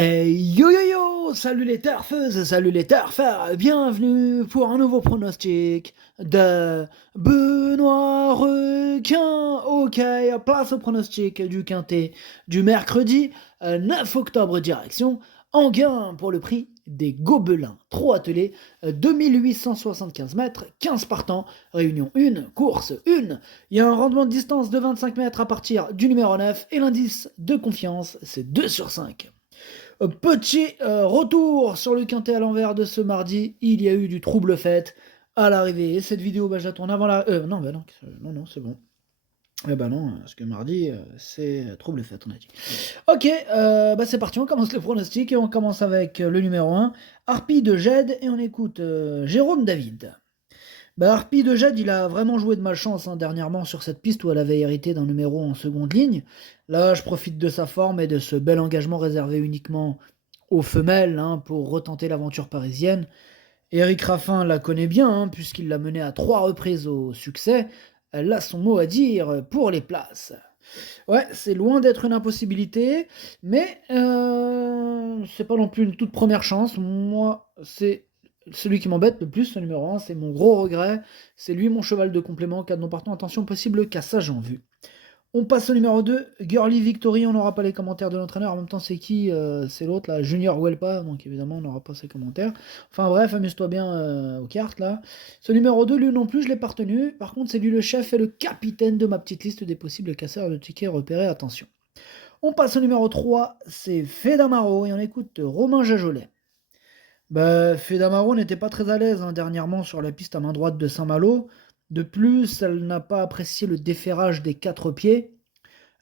Hey yo yo yo! Salut les turfeuses, salut les turfeurs, bienvenue pour un nouveau pronostic de Benoît Requin. Ok, place au pronostic du quintet du mercredi 9 octobre direction Enghien pour le prix des Gobelins. 3 attelés, 2875 mètres, 15 partants, réunion 1, course 1. Il y a un rendement de distance de 25 mètres à partir du numéro 9 et l'indice de confiance c'est 2 sur 5. Petit retour sur le quintet à l'envers de ce mardi. Il y a eu du trouble fête à l'arrivée. Et cette vidéo, je la tourne avant la. Non, non, c'est bon. Non, parce que mardi, c'est trouble fête, on a dit. Ok, c'est parti, on commence le pronostic et on commence avec le numéro 1, Harpie de Jed, et on écoute Jérôme David. Harpie de Jade, il a vraiment joué de malchance dernièrement sur cette piste où elle avait hérité d'un numéro en seconde ligne. Là, je profite de sa forme et de ce bel engagement réservé uniquement aux femelles pour retenter l'aventure parisienne. Éric Raffin la connaît bien puisqu'il l'a menée à 3 reprises au succès. Elle a son mot à dire pour les places. Ouais, c'est loin d'être une impossibilité, mais c'est pas non plus une toute première chance. Moi, c'est celui qui m'embête le plus, ce numéro 1, c'est mon gros regret. C'est lui mon cheval de complément, cas non partant, attention possible cassage en vue. On passe au numéro 2, Girly Victory, on n'aura pas les commentaires de l'entraîneur, en même temps c'est qui c'est l'autre, là, Junior Welpa, donc évidemment on n'aura pas ses commentaires. Enfin bref, amuse-toi bien aux cartes là. Ce numéro 2, lui non plus, je l'ai pas retenu, par contre c'est lui le chef et le capitaine de ma petite liste des possibles casseurs de tickets repérés, attention. On passe au numéro 3, c'est Fedamaro, et on écoute Romain Jajolet. Fedamaro n'était pas très à l'aise dernièrement sur la piste à main droite de Saint-Malo. De plus, elle n'a pas apprécié le déferrage des 4 pieds.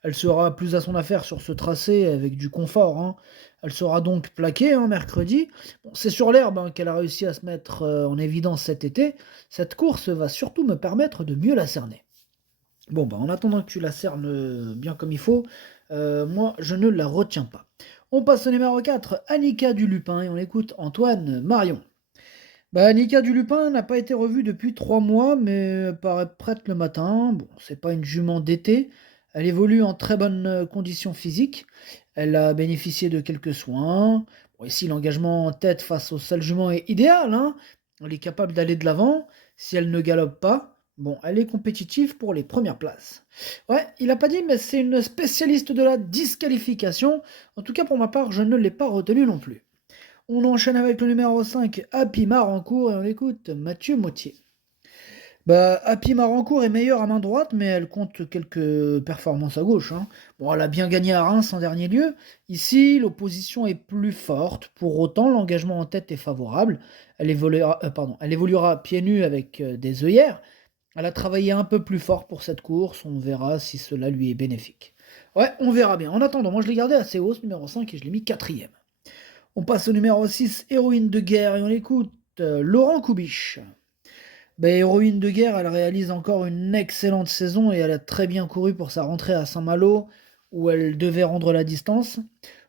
Elle sera plus à son affaire sur ce tracé avec du confort. Elle sera donc plaquée mercredi. Bon, c'est sur l'herbe qu'elle a réussi à se mettre en évidence cet été. Cette course va surtout me permettre de mieux la cerner. Bon, en attendant que tu la cernes bien comme il faut, moi je ne la retiens pas. On passe au numéro 4, Annika Dulupin, et on écoute Antoine Marion. Annika Dulupin n'a pas été revue depuis 3 mois, mais paraît prête le matin. Bon, c'est pas une jument d'été. Elle évolue en très bonne condition physique. Elle a bénéficié de quelques soins. Bon, ici, l'engagement en tête face au sale jument est idéal. Elle est capable d'aller de l'avant. Si elle ne galope pas, elle est compétitive pour les premières places. Ouais, il a pas dit, mais c'est une spécialiste de la disqualification. En tout cas, pour ma part, je ne l'ai pas retenue non plus. On enchaîne avec le numéro 5, Happy Marancourt, et on écoute Mathieu Mautier. Happy Marancourt est meilleure à main droite, mais elle compte quelques performances à gauche. Bon, elle a bien gagné à Reims en dernier lieu. Ici, l'opposition est plus forte. Pour autant, l'engagement en tête est favorable. Elle évoluera pieds nus avec des œillères. Elle a travaillé un peu plus fort pour cette course. On verra si cela lui est bénéfique. Ouais, on verra bien. En attendant, moi je l'ai gardé assez haut, ce numéro 5, et je l'ai mis 4ème. On passe au numéro 6, Héroïne de guerre, et on écoute Laurent Coubiche. Héroïne de guerre, elle réalise encore une excellente saison et elle a très bien couru pour sa rentrée à Saint-Malo, où elle devait rendre la distance.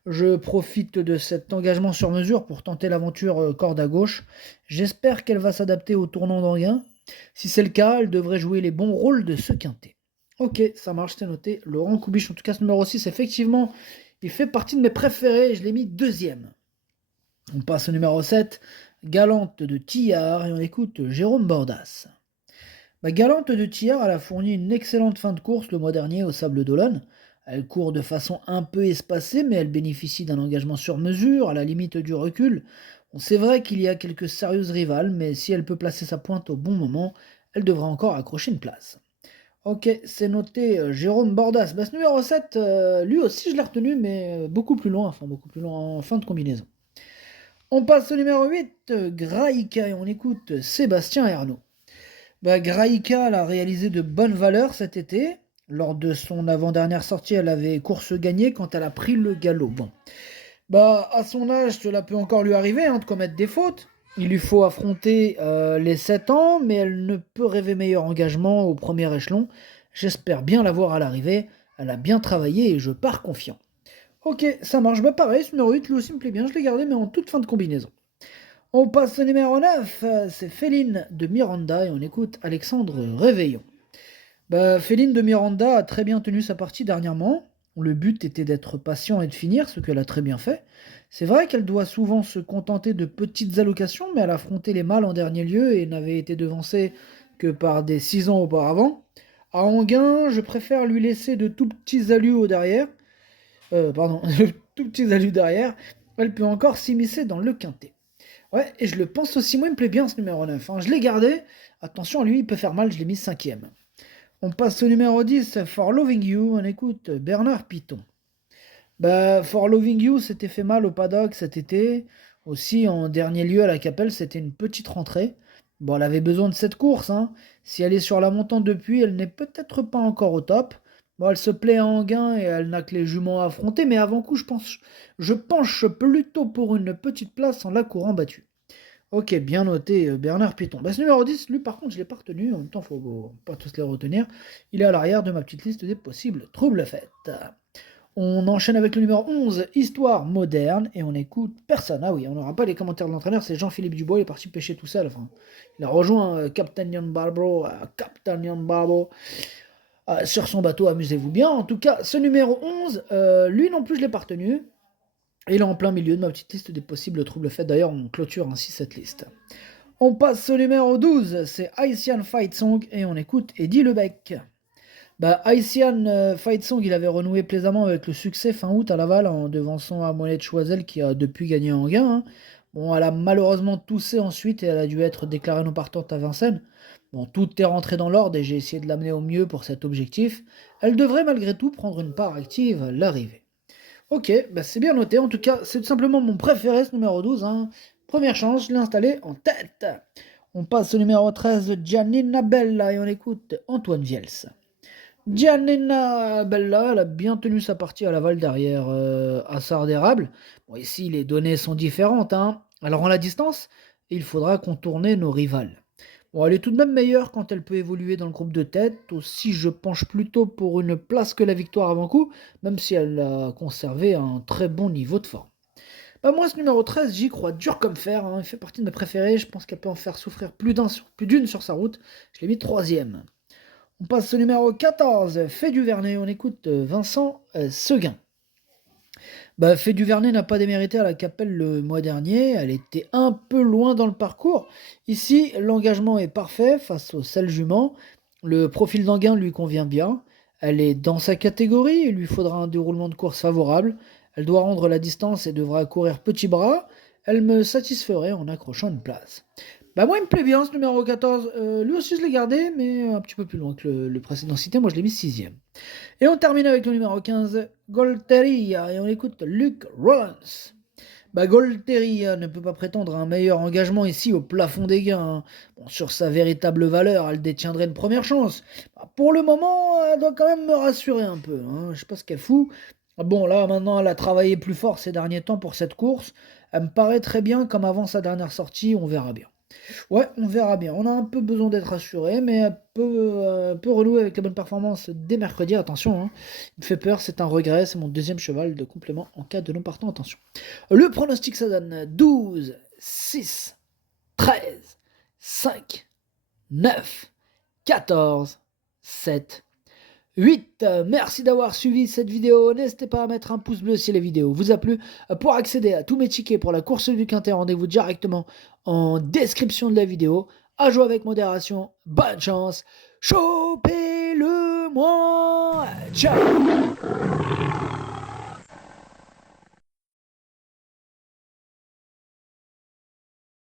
Je profite de cet engagement sur mesure pour tenter l'aventure corde à gauche. J'espère qu'elle va s'adapter au tournant d'Enghien. Si c'est le cas, elle devrait jouer les bons rôles de ce quintet. Ok, ça marche, c'est noté. Laurent Coubiche, en tout cas ce numéro 6, effectivement, il fait partie de mes préférés, je l'ai mis 2ème. On passe au numéro 7, Galante de Tillard, et on écoute Jérôme Bordas. Galante de Tillard, elle a fourni une excellente fin de course le mois dernier au Sable d'Olonne. Elle court de façon un peu espacée, mais elle bénéficie d'un engagement sur mesure, à la limite du recul. C'est vrai qu'il y a quelques sérieuses rivales, mais si elle peut placer sa pointe au bon moment, elle devra encore accrocher une place. Ok, c'est noté, Jérôme Bordas. Ce numéro 7, lui aussi je l'ai retenu, mais beaucoup plus loin en fin de combinaison. On passe au numéro 8, Graïka, et on écoute Sébastien Ernaud. Graïka a réalisé de bonnes valeurs cet été. Lors de son avant-dernière sortie, elle avait course gagnée quand elle a pris le galop. À son âge, cela peut encore lui arriver de commettre des fautes. Il lui faut affronter les 7 ans, mais elle ne peut rêver meilleur engagement au premier échelon. J'espère bien la voir à l'arrivée. Elle a bien travaillé et je pars confiant. Ok, ça marche. Pareil, ce numéro 8, lui aussi me plaît bien. Je l'ai gardé, mais en toute fin de combinaison. On passe au numéro 9, c'est Féline de Miranda, et on écoute Alexandre Réveillon. Féline de Miranda a très bien tenu sa partie dernièrement. Le but était d'être patient et de finir, ce qu'elle a très bien fait. C'est vrai qu'elle doit souvent se contenter de petites allocations, mais elle affrontait les mâles en dernier lieu et n'avait été devancée que par des 6 ans auparavant. À Anguin, je préfère lui laisser de tout petits alus au derrière. Pardon, de tout petits alus derrière. Elle peut encore s'immiscer dans le quintet. Ouais, et je le pense aussi, moi il me plaît bien ce numéro 9, hein. Je l'ai gardé. Attention, lui, il peut faire mal, je l'ai mis cinquième. On passe au numéro 10, For Loving You. On écoute Bernard Piton. Bah, For Loving You s'était fait mal au paddock cet été. Aussi, en dernier lieu à la Capelle, c'était une petite rentrée. Bon, elle avait besoin de cette course, hein. Si elle est sur la montante depuis, elle n'est peut-être pas encore au top. Bon, elle se plaît à Anguin et elle n'a que les juments à affronter, mais avant coup, je penche plutôt pour une petite place en la courant battue. Ok, bien noté, Bernard Piton. Bah, ce numéro 10, lui, par contre, je ne l'ai pas retenu. En même temps, faut pas tous les retenir. Il est à l'arrière de ma petite liste des possibles troubles faits. On enchaîne avec le numéro 11, Histoire moderne, et on écoute personne. Ah oui, on n'aura pas les commentaires de l'entraîneur, c'est Jean-Philippe Dubois, il est parti pêcher tout seul. Enfin, il a rejoint Captain Ian Barbro, sur son bateau, amusez-vous bien. En tout cas, ce numéro 11, lui non plus, je ne l'ai pas retenu. Et il est en plein milieu de ma petite liste des possibles troubles faits. D'ailleurs, on clôture ainsi cette liste. On passe au numéro 12, c'est Haitian Fight Song, et on écoute Eddie Lebec. Bah, Haitian Fight Song, il avait renoué plaisamment avec le succès fin août à Laval en devançant Amonette Choiseul qui a depuis gagné en gain, hein. Bon, elle a malheureusement toussé ensuite et elle a dû être déclarée non partante à Vincennes. Bon, tout est rentré dans l'ordre et j'ai essayé de l'amener au mieux pour cet objectif. Elle devrait malgré tout prendre une part active à l'arrivée. Ok, bah c'est bien noté. En tout cas, c'est tout simplement mon préféré, ce numéro 12, hein. Première chance, je l'ai installé en tête. On passe au numéro 13, Giannina Bella, et on écoute Antoine Viels. Giannina Bella, elle a bien tenu sa partie à Laval derrière Assard d'érable. Bon, ici, les données sont différentes, hein. Elle rend la distance et il faudra contourner nos rivales. Bon, elle est tout de même meilleure quand elle peut évoluer dans le groupe de tête. Aussi, je penche plutôt pour une place que la victoire avant coup, même si elle a conservé un très bon niveau de forme. Bah moi, ce numéro 13, j'y crois dur comme fer, hein. Il fait partie de mes préférés. Je pense qu'elle peut en faire souffrir plus d'une sur sa route. Je l'ai mis troisième. On passe au numéro 14, Fait du Vernet. On écoute Vincent Seguin. Bah, Fait du Vernet n'a pas démérité à la Capelle le mois dernier. Elle était un peu loin dans le parcours. Ici, l'engagement est parfait face au sel jument. Le profil d'Anguin lui convient bien. Elle est dans sa catégorie. Il lui faudra un déroulement de course favorable. Elle doit rendre la distance et devra courir petit bras. Elle me satisferait en accrochant une place. Bah moi il me plaît bien ce numéro 14. Lui aussi je l'ai gardé, mais un petit peu plus loin que le précédent cité. Moi je l'ai mis sixième. Et on termine avec le numéro 15, Golteria, et on écoute Luc Rollins. Bah, Golteria ne peut pas prétendre à un meilleur engagement ici au plafond des gains, hein. Bon, sur sa véritable valeur, elle détiendrait une première chance. Bah, pour le moment, elle doit quand même me rassurer un peu, hein. Je sais pas ce qu'elle fout. Bon, là, maintenant, elle a travaillé plus fort ces derniers temps pour cette course. Elle me paraît très bien comme avant sa dernière sortie, on verra bien. Ouais, on verra bien. On a un peu besoin d'être rassuré, mais peut renouer avec la bonne performance dès mercredi. Attention, hein. Il me fait peur, c'est un regret. C'est mon deuxième cheval de complément en cas de non partant. Attention. Le pronostic, ça donne 12, 6, 13, 5, 9, 14, 7, 8. Merci d'avoir suivi cette vidéo. N'hésitez pas à mettre un pouce bleu si la vidéo vous a plu. Pour accéder à tous mes tickets pour la course du Quintet, rendez-vous directement en description de la vidéo. À jouer avec modération. Bonne chance. Chopez-le moi. Ciao.